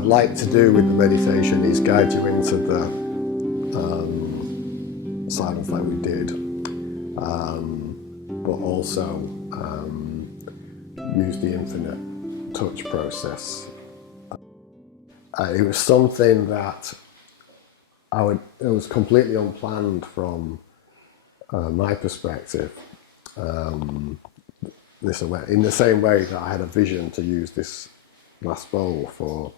I'd like to do with the meditation is guide you into the silence like we did, but also use the infinite touch process. It was something that it was completely unplanned from my perspective. In the same way that I had a vision to use this last bowl for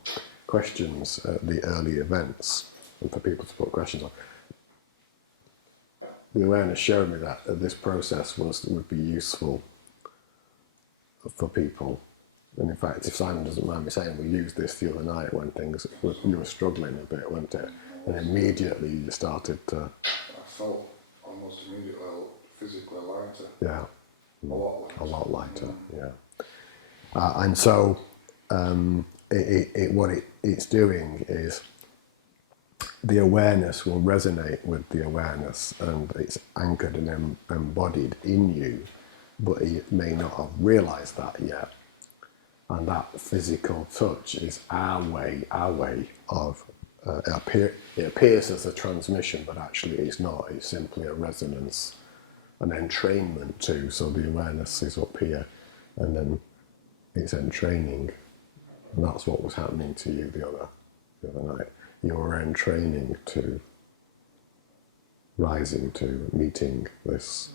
questions at the early events and for people to put questions on. The awareness showed me that this process would be useful for people. And in fact, if Simon doesn't mind me saying, we used this the other night when you were struggling a bit, weren't it? And immediately you started to... I felt almost immediately physically lighter. Yeah. A lot lighter. A lot lighter, yeah. And so what it's doing is the awareness will resonate with the awareness, and it's anchored and embodied in you, but you may not have realised that yet. And that physical touch is our way of, it appears as a transmission, but actually it's not. It's simply a resonance, an entrainment too. So the awareness is up here, and then it's entraining. And that's what was happening to you the other night. You were entraining to rising to meeting this.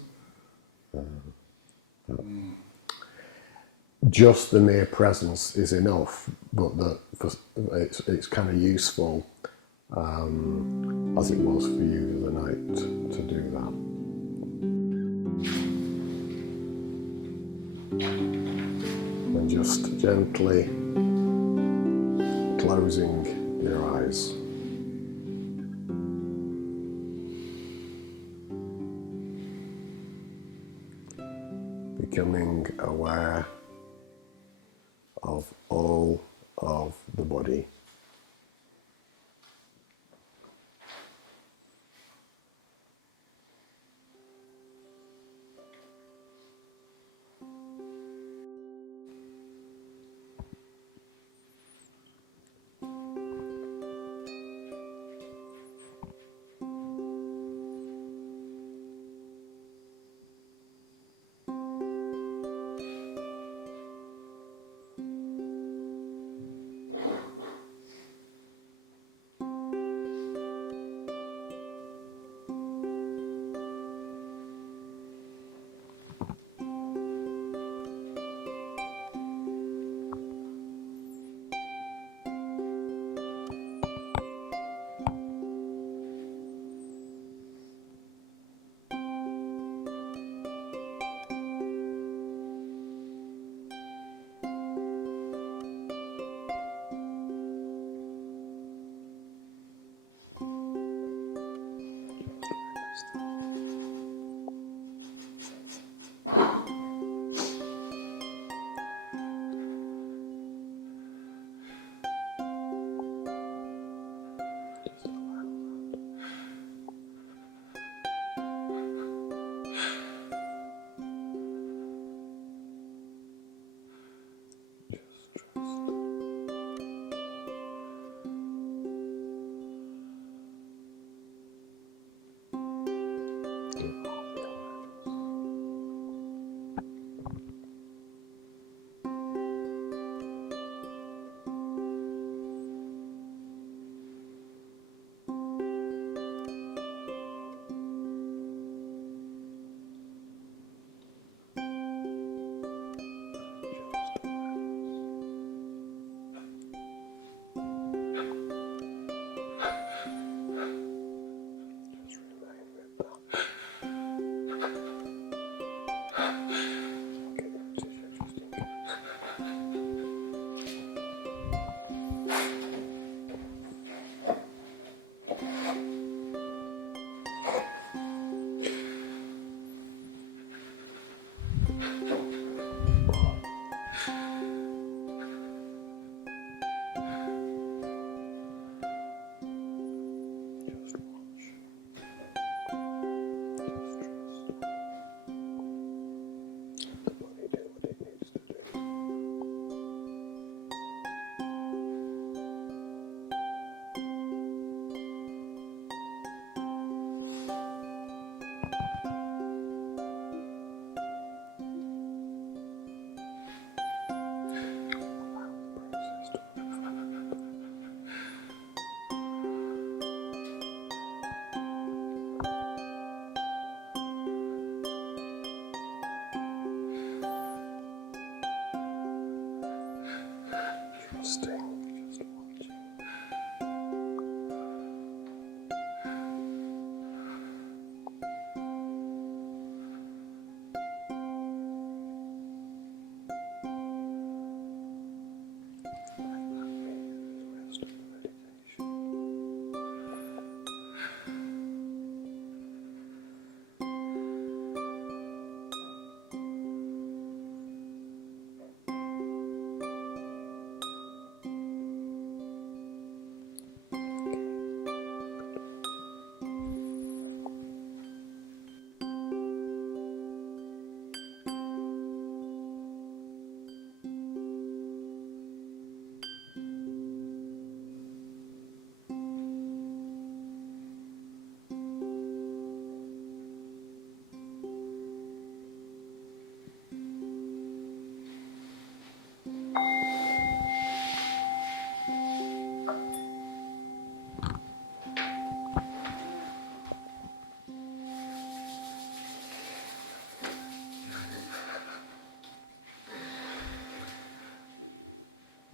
Just the mere presence is enough, but it's kind of useful, as it was for you the night, to do that. And just gently closing your eyes. Becoming aware of all of the body.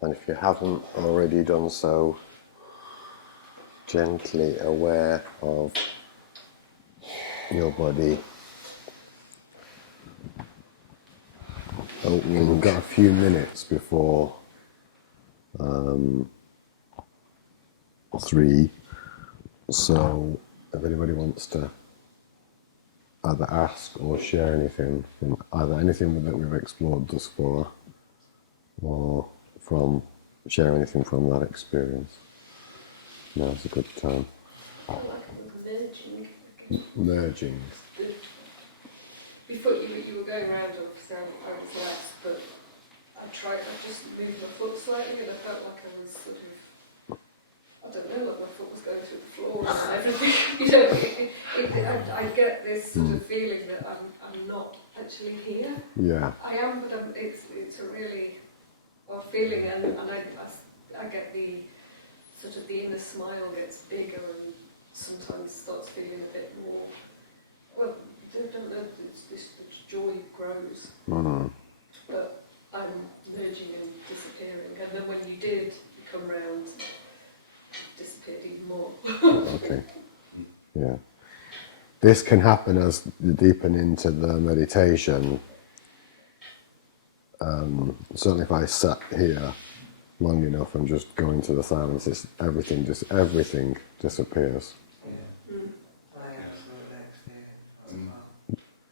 And if you haven't already done so, gently aware of your body. We've got a few minutes before 3, so if anybody wants to either ask or share anything from either anything that we've explored thus far, or from share anything from that experience, now's a good time. I like the Merging. Before you were going around obviously I was less, but I just moved my foot slightly and I felt like I was sort of, I don't know, like my foot was going through the floor and everything. I get this sort of feeling that I'm not actually here. Yeah. I am, but it's a really odd feeling, and I get the sort of the inner smile gets bigger and sometimes starts feeling a bit more, well, this joy grows, but I'm merging and disappearing, and then when you did come round, it disappeared even more. Okay. Yeah. This can happen as you deepen into the meditation. Certainly if I sat here long enough and just go into the silence, everything disappears. Yeah. I absolutely experience as well.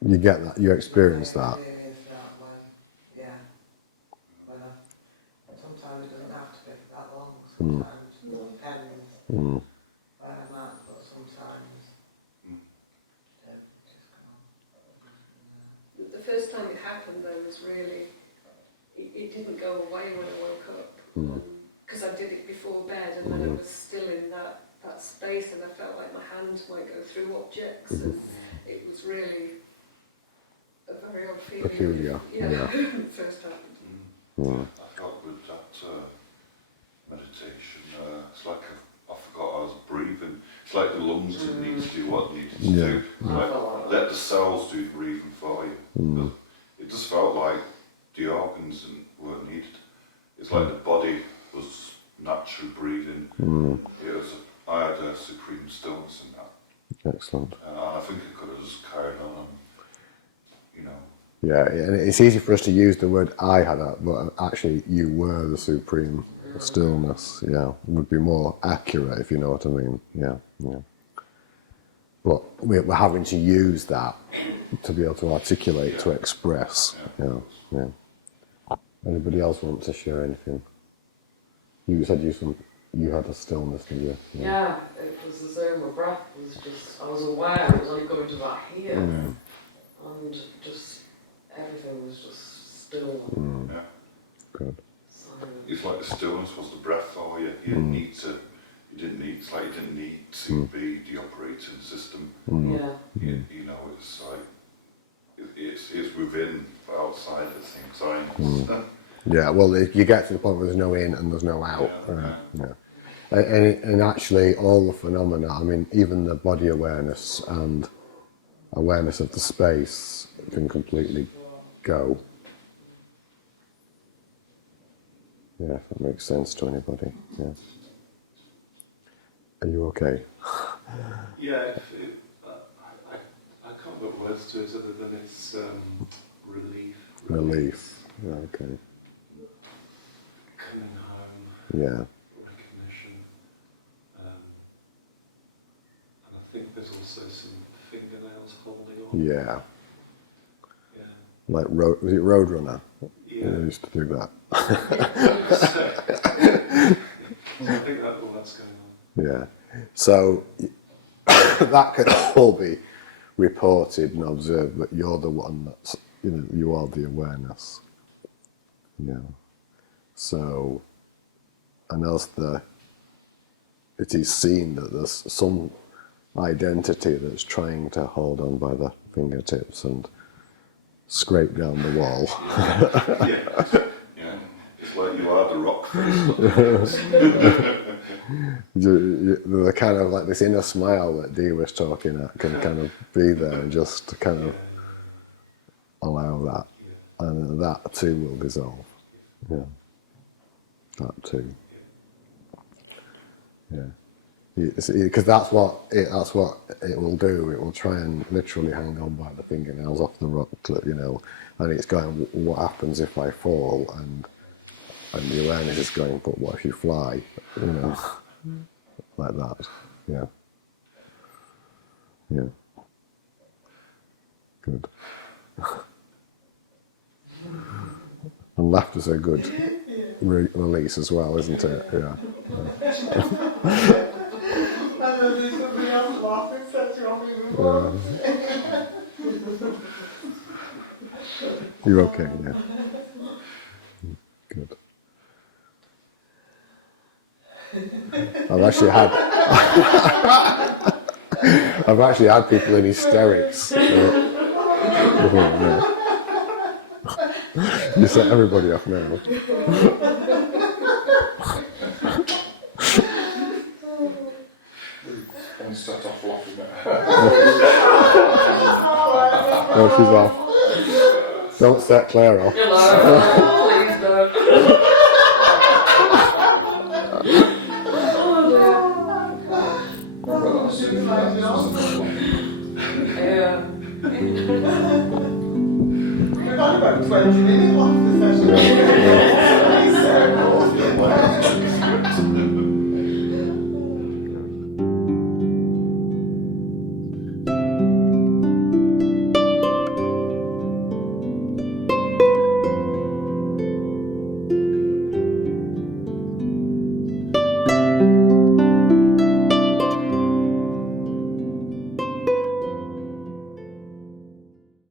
You get that, you experience that. Sometimes it doesn't have to be for that long, sometimes it depends where I'm at, but sometimes just The first time it happened though was really, it didn't go away when I woke up, because I did it before bed, and then I was still in that space, and I felt like my hands might go through objects, and it was really a very odd feeling. Peculiar. Yeah. First happened. I felt with that meditation, it's like I forgot I was breathing. It's like the lungs didn't need to do what they needed to do. Like, let the cells do the breathing for you. It just felt like the organs weren't needed. It's like the body was naturally breathing. I had a supreme stillness in that. Excellent. I think it could have just carried on, you know. Yeah, and it's easy for us to use the word I had that, but actually you were the supreme stillness. Yeah, would be more accurate if you know what I mean. Yeah. But we're having to use that to be able to articulate, to express. Yeah. Anybody else want to share anything? You said you had a stillness, did you? Yeah, it was as though my breath was just, I was aware it was only coming to about here, and just everything was just still. Yeah. Good. Silent. It's like the stillness was the breath for you. You didn't need to. It's like you didn't need to be the operating system. Yeah. You know, it's like it's within, but outside at the same time. Yeah, well, you get to the point where there's no in and there's no out. Yeah. And actually, all the phenomena, I mean, even the body awareness and awareness of the space can completely go. Yeah, if that makes sense to anybody. Yeah. Are you okay? Yeah, I can't put words to it other than it's relief. Relief. Yeah, okay. Coming home. Yeah. Recognition. And I think there's also some fingernails holding on. Yeah. Yeah. Like, was it Roadrunner? Yeah. I used to do that. I think all that's going on. Yeah. So that can all be reported and observed, but you're the one that's, you are the awareness. Yeah. So, and as it is seen that there's some identity that's trying to hold on by the fingertips and scrape down the wall. Yeah. It's like you are the rock face. The kind of like this inner smile that Dee was talking at can kind of be there and just kind of allow that, and that too will dissolve. Yeah, that too. Yeah. Because that's what it will do. It will try and literally hang on by the fingernails off the rock, you know, and it's going, what happens if I fall? And the awareness is going, but what if you fly? You know, like that. Yeah. Yeah. Good. And laughter's a good release as well, isn't it? Yeah. And then there's somebody else laughing, sets you off even more. You're okay, yeah. Good. I've actually had people in hysterics. You set everybody off now. And start off laughing at Oh, she's off. Don't set Claire off. Please don't. Yeah. We've had about 20 minutes.